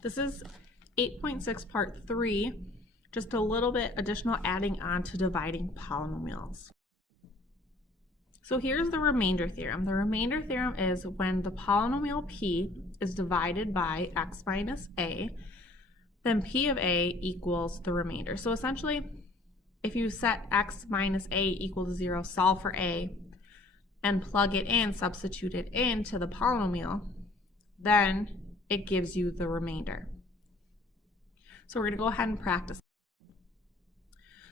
This is 8.6 part 3, just a little bit additional adding on to dividing polynomials. So here's the remainder theorem. The remainder theorem is when the polynomial p is divided by x minus a, then p of a equals the remainder. So essentially, if you set x minus a equal to 0, solve for a, and plug it in, substitute it into the polynomial, then it gives you the remainder. So we're going to go ahead and practice.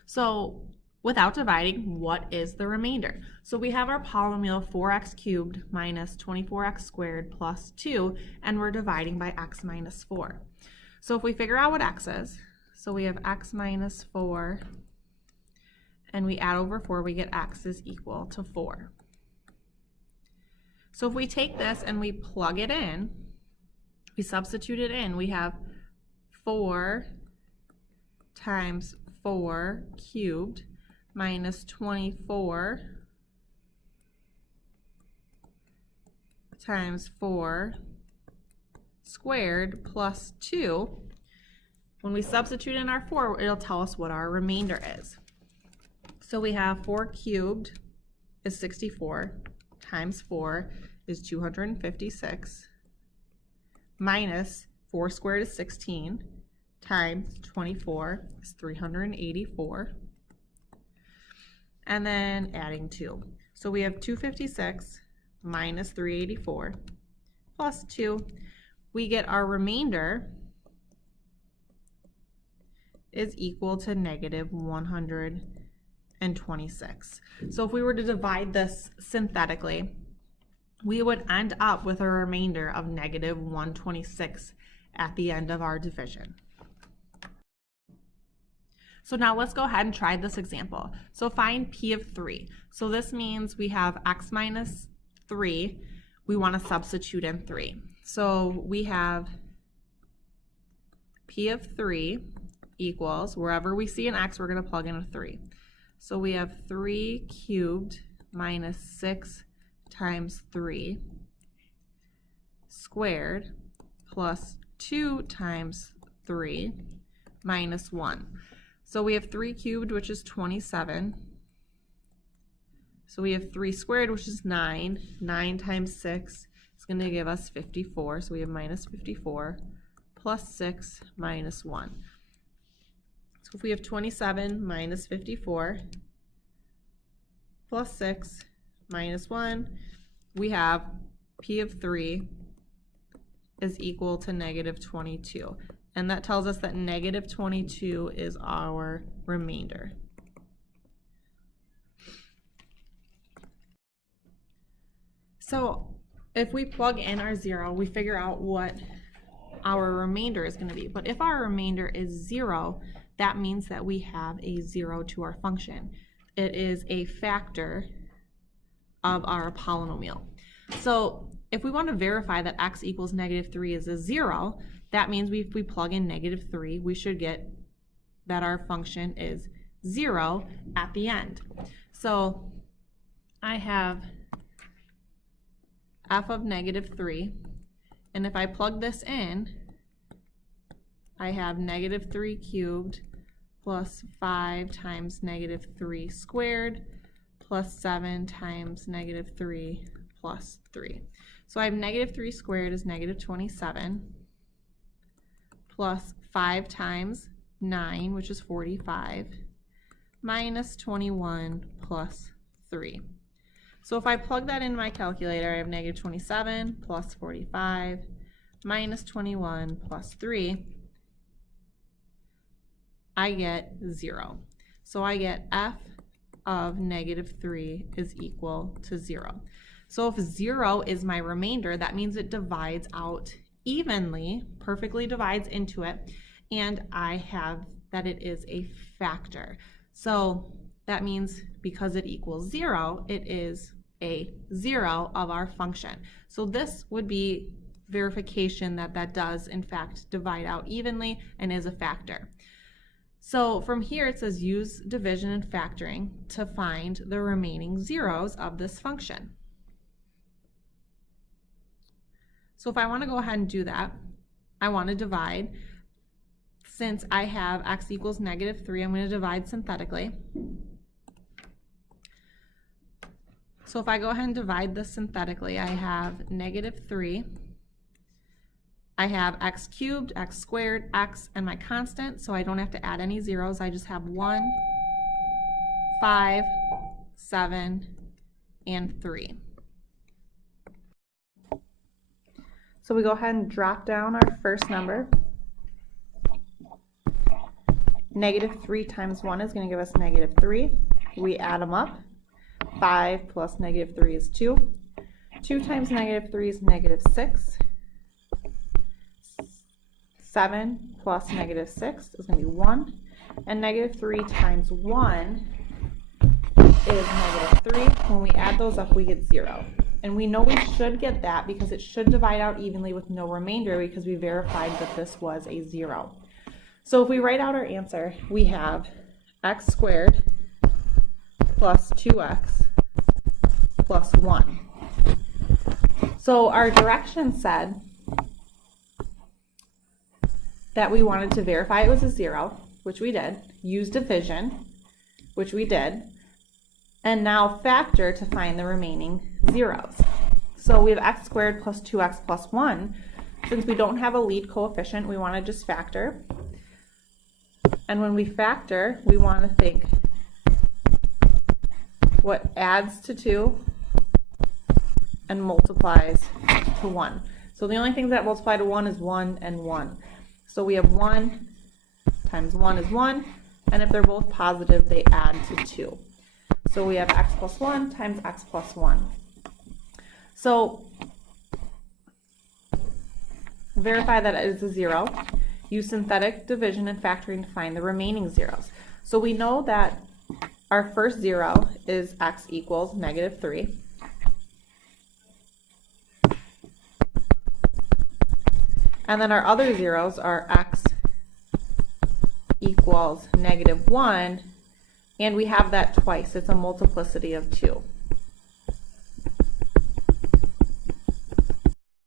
So without dividing, what is the remainder? So we have our polynomial 4x cubed minus 24x squared plus 2, and we're dividing by x minus 4. So if we figure out what x is, so we have x minus 4, and we add over 4, we get x is equal to 4. So if we take this and we plug it in, we substitute it in, we have 4 times 4 cubed minus 24 times 4 squared plus 2. When we substitute in our 4, it'll tell us what our remainder is. So we have 4 cubed is 64 times 4 is 256 minus 4 squared is 16 times 24 is 384, and then adding 2. So we have 256 minus 384 plus 2. We get our remainder is equal to negative 126. So if we were to divide this synthetically, we would end up with a remainder of negative 126 at the end of our division. So now let's go ahead and try this example. So find p of 3. So this means we have x minus 3. We want to substitute in 3. So we have p of 3 equals, wherever we see an x, we're going to plug in a 3. So we have 3 cubed minus 6 times 3 squared plus 2 times 3 minus 1. So we have 3 cubed, which is 27. So we have 3 squared, which is 9. 9 times 6 is going to give us 54. So we have minus 54 plus 6 minus 1. So if we have 27 minus 54 plus 6 minus 1, we have p of 3 is equal to negative 22. And that tells us that negative 22 is our remainder. So if we plug in our 0, we figure out what our remainder is going to be. But if our remainder is 0, that means that we have a 0 to our function. It is a factor of our polynomial. So if we want to verify that x equals negative 3 is a 0, that means if we plug in negative 3, we should get that our function is 0 at the end. So I have f of negative 3, and if I plug this in, I have negative 3 cubed plus 5 times negative 3 squared plus 7 times negative 3 plus 3. So I have negative 3 squared is negative 27 plus 5 times 9, which is 45, minus 21 plus 3. So if I plug that in my calculator, I have negative 27 plus 45 minus 21 plus 3. I get 0. So I get f of negative 3 is equal to 0. So if 0 is my remainder, that means it divides out evenly, perfectly divides into it, and I have that it is a factor. So that means because it equals 0, it is a 0 of our function. So this would be verification that that does in fact divide out evenly and is a factor. So from here it says use division and factoring to find the remaining zeros of this function. So if I want to go ahead and do that, I want to divide. Since I have x equals negative 3, I'm going to divide synthetically. So if I go ahead and divide this synthetically, I have negative 3. I have x cubed, x squared, x, and my constant, so I don't have to add any zeros. I just have 1, 5, 7, and 3. So we go ahead and drop down our first number. Negative 3 times 1 is going to give us negative 3. We add them up. 5 plus negative 3 is 2. 2 times negative 3 is negative 6. 7 plus negative 6 is going to be 1. And negative 3 times 1 is negative 3. When we add those up, we get 0. And we know we should get that because it should divide out evenly with no remainder because we verified that this was a 0. So if we write out our answer, we have x squared plus 2x plus 1. So our direction said that we wanted to verify it was a 0, which we did, use division, which we did, and now factor to find the remaining zeros. So we have x squared plus 2x plus 1. Since we don't have a lead coefficient, we want to just factor. And when we factor, we want to think what adds to 2 and multiplies to 1. So the only things that multiply to 1 is 1 and 1. So we have 1 times 1 is 1, and if they're both positive, they add to 2. So we have x plus 1 times x plus 1. So verify that it is a 0. Use synthetic division and factoring to find the remaining zeros. So we know that our first 0 is x equals negative 3. And then our other zeros are x equals negative 1, and we have that twice. It's a multiplicity of 2.